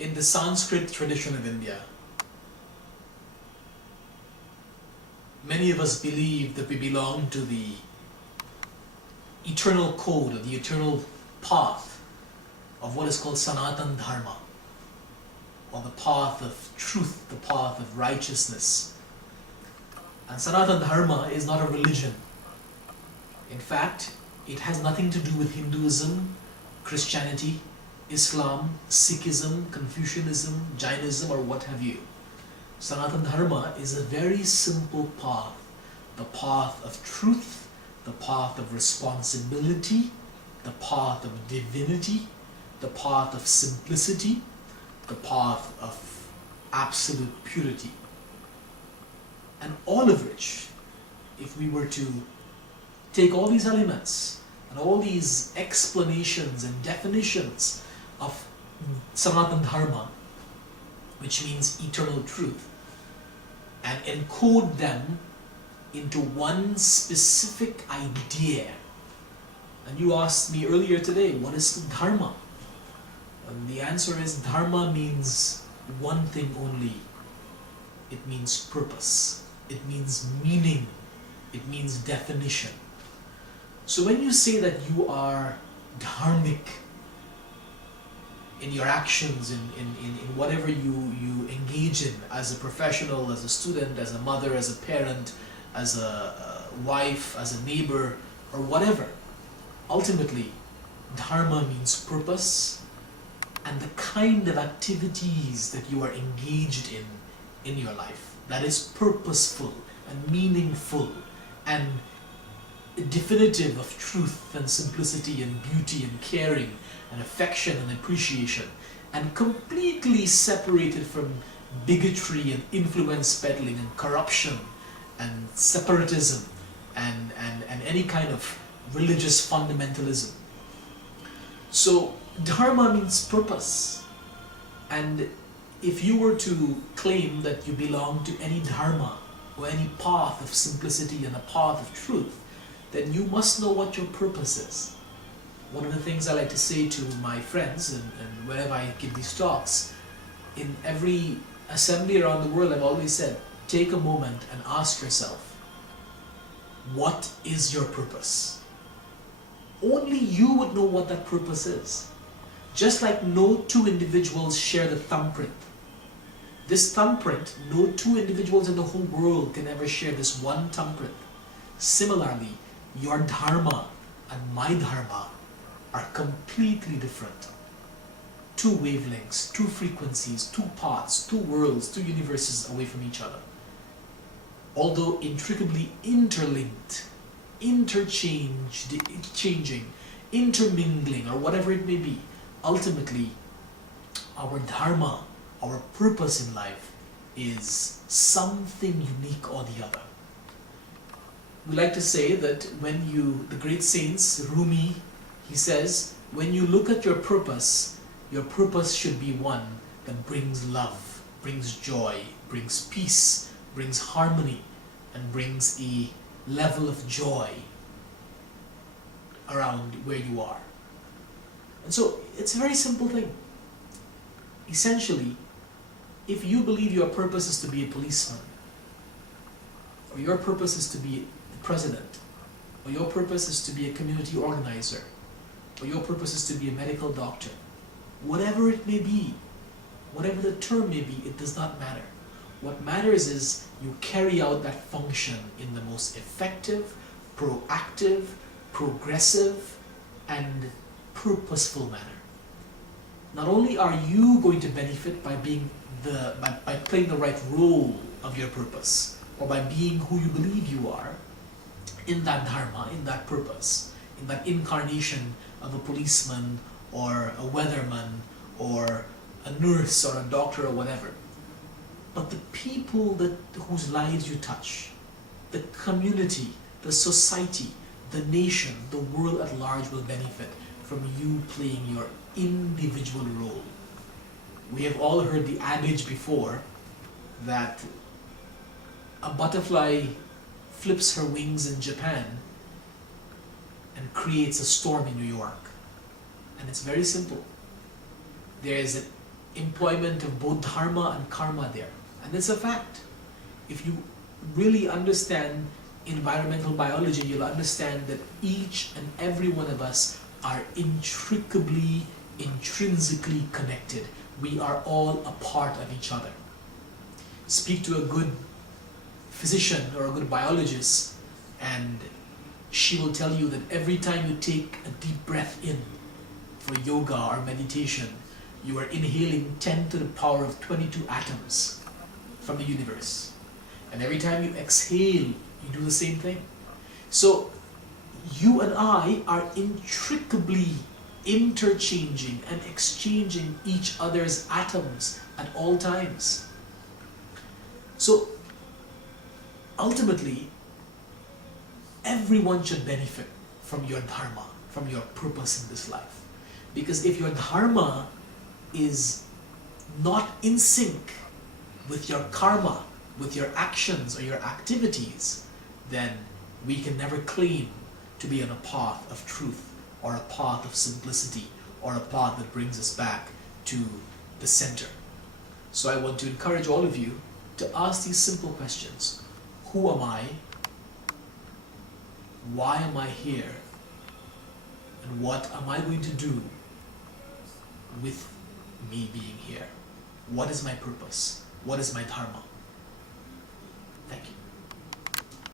In the Sanskrit tradition of India, many of us believe that we belong to the eternal code, or the eternal path of what is called Sanatan Dharma, or the path of truth, the path of righteousness. And Sanatan Dharma is not a religion. In fact, it has nothing to do with Hinduism, Christianity, Islam, Sikhism, Confucianism, Jainism, or what have you. Sanatan Dharma is a very simple path, the path of truth, the path of responsibility, the path of divinity, the path of simplicity, the path of absolute purity. And all of which, if we were to take all these elements and all these explanations and definitions of Sanatan Dharma, which means eternal truth, and encode them into one specific idea. And you asked me earlier today, what is Dharma? And the answer is Dharma means one thing only. It means purpose. It means meaning. It means definition. So when you say that you are dharmic in your actions, in whatever you engage in as a professional, as a student, as a mother, as a parent, as a wife, as a neighbor, or whatever, ultimately, Dharma means purpose and the kind of activities that you are engaged in your life. That is purposeful and meaningful and definitive of truth and simplicity and beauty and caring and affection and appreciation, and completely separated from bigotry and influence peddling and corruption and separatism and any kind of religious fundamentalism. So Dharma means purpose, and if you were to claim that you belong to any Dharma or any path of simplicity and a path of truth, then you must know what your purpose is. One of the things I like to say to my friends, and whenever I give these talks, in every assembly around the world, I've always said, take a moment and ask yourself, what is your purpose? Only you would know what that purpose is. Just like no two individuals share the thumbprint. This thumbprint, no two individuals in the whole world can ever share this one thumbprint. Similarly, your Dharma and my Dharma are completely different. Two wavelengths, two frequencies, two paths, two worlds, two universes away from each other. Although intricately interlinked, interchanging, intermingling, or whatever it may be, ultimately, our Dharma, our purpose in life, is something unique or the other. We like to say that when the great saints, Rumi, he says, when you look at your purpose should be one that brings love, brings joy, brings peace, brings harmony, and brings a level of joy around where you are. And so it's a very simple thing. Essentially, if you believe your purpose is to be a policeman, or your purpose is to be the president, or your purpose is to be a community organizer, or your purpose is to be a medical doctor, whatever it may be, whatever the term may be, it does not matter. What matters is you carry out that function in the most effective, proactive, progressive, and purposeful manner. Not only are you going to benefit by by playing the right role of your purpose, or by being who you believe you are in that Dharma, in that purpose, in that incarnation of a policeman or a weatherman or a nurse or a doctor or whatever, but the people whose lives you touch, the community, the society, the nation, the world at large will benefit from you playing your individual role. We have all heard the adage before that a butterfly flips her wings in Japan and creates a storm in New York. And it's very simple. There is an employment of both dharma and karma there. And it's a fact. If you really understand environmental biology, you'll understand that each and every one of us are intricately, intrinsically connected. We are all a part of each other. Speak to a good physician or a good biologist, and she will tell you that every time you take a deep breath in for yoga or meditation, you are inhaling 10 to the power of 22 atoms from the universe. And every time you exhale, you do the same thing. So you and I are intricately interchanging and exchanging each other's atoms at all times. So ultimately, everyone should benefit from your dharma, from your purpose in this life. Because if your dharma is not in sync with your karma, with your actions or your activities, then we can never claim to be on a path of truth, or a path of simplicity, or a path that brings us back to the center. So I want to encourage all of you to ask these simple questions. Who am I? Why am I here? And what am I going to do with me being here? What is my purpose? What is my dharma? Thank you.